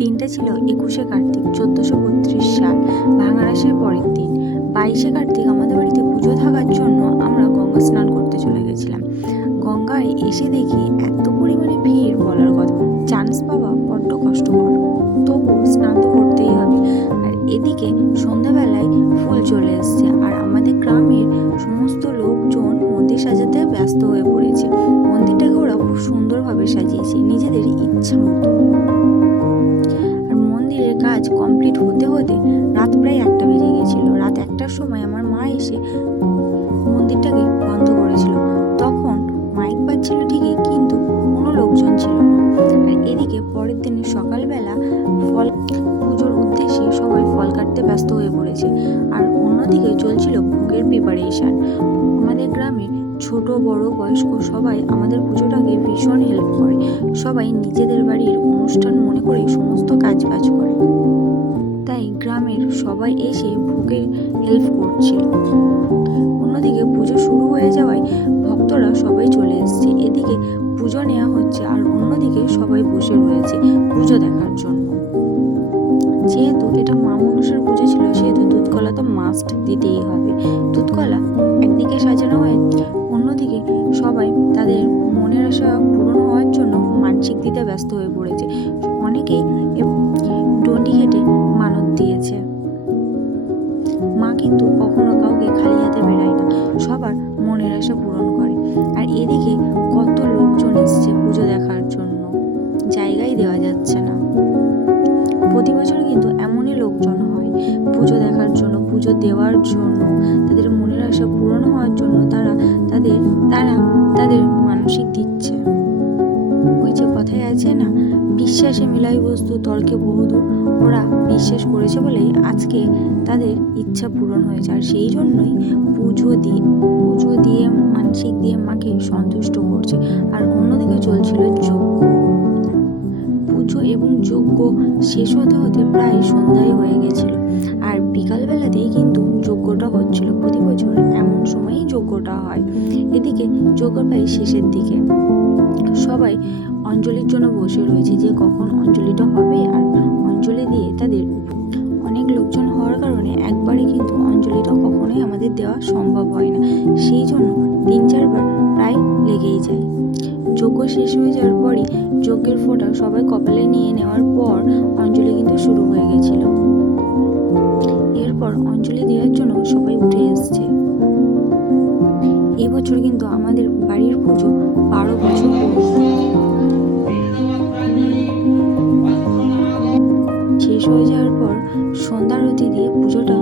দিনটা ছিল 21শে কার্তিক 1432 সাল। ভাঙারাসের পরের দিন 22শে কার্তিক আমাদের বাড়িতে পুজো থাকার জন্য আমরা গঙ্গা স্নান করতে চলে গেছিলাম। গঙ্গায় এসে দেখি এত পরিমাণে ভিড় বলার কথা, চান্স পাওয়া বড্ড কষ্টকর, তবু স্নান তো করতেই হবে। আর এদিকে সন্ধ্যাবেলায় ফুল চলে এসছে আর আমাদের গ্রামের সমস্ত লোকজন মন্দির সাজাতে ব্যস্ত হয়ে পড়েছে। মন্দিরটাকে ওরা খুব সুন্দরভাবে সাজিয়েছে নিজেদের ইচ্ছা মতো। আর মন্দিরের কাজ কমপ্লিট হতে হতে রাত প্রায় 1টা বেজে গেছিল। রাত 1টার সময় আমার মা এসে মন্দিরটাকে বন্ধ করেছিল। তখন মাইক বাজছিল ঠিকই, কিন্তু কোনো লোকজন ছিল না। আর এদিকে পরের দিন সকালবেলা পুজোর উদ্দেশ্যে সবাই ফল কাটতে ব্যস্ত হয়ে পড়েছে। আর অন্যদিকে চলছিল ভোগের প্রিপারেশন। আমাদের গ্রামের ছোট বড় বয়স্ক সবাই আমাদের পুজোটাকে ভীষণ হেল্প করে। সবাই নিজেদের বাড়ির অনুষ্ঠান মনে করে সমস্ত কাজ করে, তাই গ্রামের সবাই এসে ভোগের হেল্প করছিল। অন্যদিকে পুজো শুরু হয়ে যাওয়ায় ভক্তরা সবাই চলে এসেছে। এদিকে পুজো নেওয়া হচ্ছে আর অন্যদিকে সবাই বসে রয়েছে পুজো দেখার জন্য। যেহেতু এটা মা মনসার পুজো ছিল, সেহেতু দুধ কলা তো মাস্ট দিতেই হবে। দুধ কলা একদিকে সাজানো হয়, অন্যদিকে সবাই তাদের মনের আশা পূরণ হওয়ার জন্য মানসিক দিতে ব্যস্ত হয়ে পড়েছে। অনেকেই ডন্ডি হেঁটে মানত দিয়েছে। মা কিন্তু কখনো কাউকে খালি হাতে বেড়ায় না, সবার মনের আশা পূরণ করে। আর এদিকে কত লোকজন এসছে পুজো দেখার জন্য, জায়গাই দেওয়া যাচ্ছে না। প্রতি বছর কিন্তু এমনই লোকজন হয় পুজো দেখার জন্য, পুজো দেওয়ার জন্য, তাদের মনের আশা পূরণ হওয়ার জন্য তারা তাদের মানসিক দিচ্ছে। ওই যে কথায় আছে না, বিশ্বাসে মিলাই বস্তু তর্কে বহুদূর। ওরা বিশ্বাস করেছে বলেই আজকে তাদের ইচ্ছা পূরণ হয়েছে। আর সেই জন্যই পুজো দিয়ে মানসিক দিয়ে মাকে সন্তুষ্ট করছে। আর অন্যদিকে চলছিল যজ্ঞ। পুজো এবং যজ্ঞ শেষ হতে হতে প্রায় সন্ধ্যায় হয়ে গেছিল। আর বিকালবেলাতেই কিন্তু যজ্ঞটা হচ্ছিল। প্রতি বছর এমন সময়ই যজ্ঞটা হয়। এদিকে যজ্ঞ প্রায় শেষের দিকে সবাই অঞ্জলির জন্য বসে রয়েছে, যে কখন অঞ্জলিটা হবে। আর অঞ্জলি দিয়ে তাদের অনেক লোকজন হওয়ার কারণে একবারে কিন্তু অঞ্জলিটা কখনোই আমাদের দেওয়া সম্ভব হয় না। সেই জন্য 3-4 বার প্রায় লেগেই যায়। যজ্ঞ শেষ হয়ে যাওয়ার পরই যজ্ঞের ফোঁটা সবাই কপালে নিয়ে নেওয়ার পর অঞ্জলি কিন্তু শুরু হয়ে গেছিল। এরপর অঞ্জলি দেওয়ার জন্য সবাই উঠে এসছে। এবছর কিন্তু আমাদের বাড়ির পুজো 12 বছর শেষ হয়ে যাওয়ার পর সন্ধ্যা আরতি দিয়ে পুজোটা